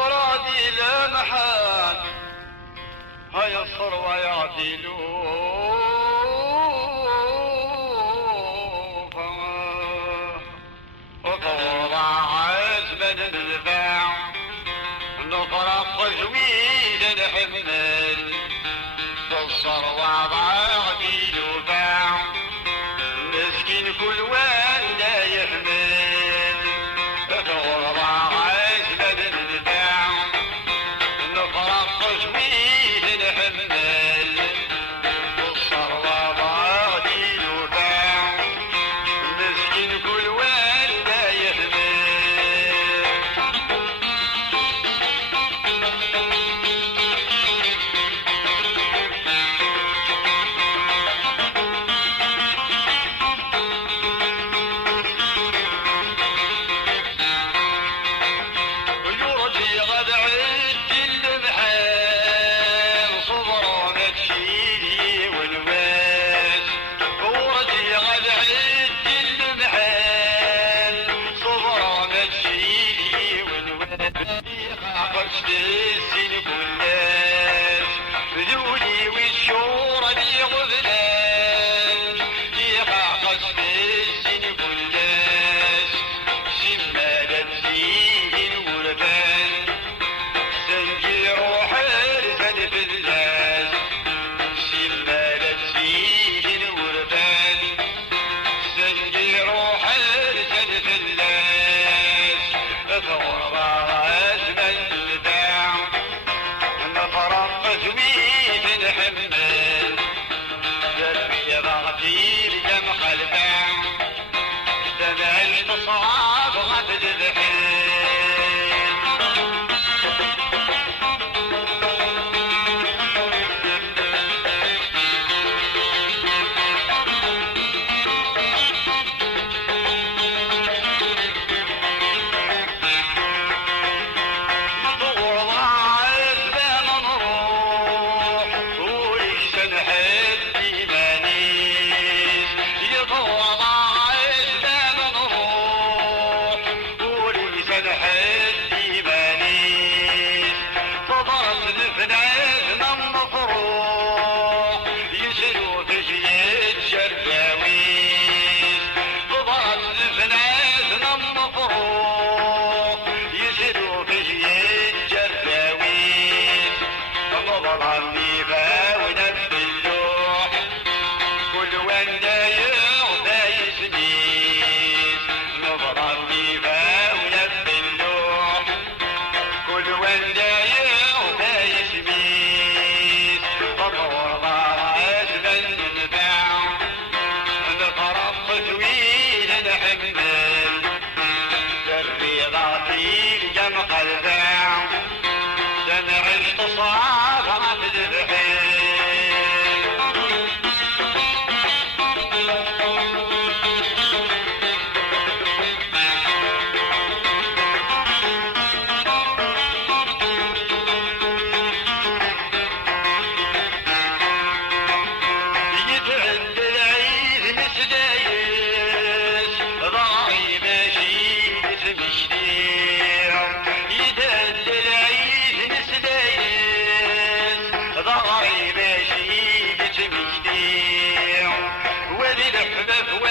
صرادي لمحان هيا الثروة يعدلوا وطوضع عزم الدفاع نفرق جويد نحمل بالثروة ضاعتي دفاع مسكين كل والده يحمل طوضع عزم الدفاع نفرق جويد نحمل بالثروة ضاعتي دفاع مسكين كل والده يحمل السين كلش ذولي والشورى لي غذلاش يقعقص السين كلش شمالة فيه الورفان سنجي روح رزن فلاس شمالة فيه الورفان سنجي روح رزن فلاس ثورة زويد نحمل دربي ضغطي لجم خلفان سمع التصعاب غفل الحين ضغري بشيدة مجديع ولي الحباب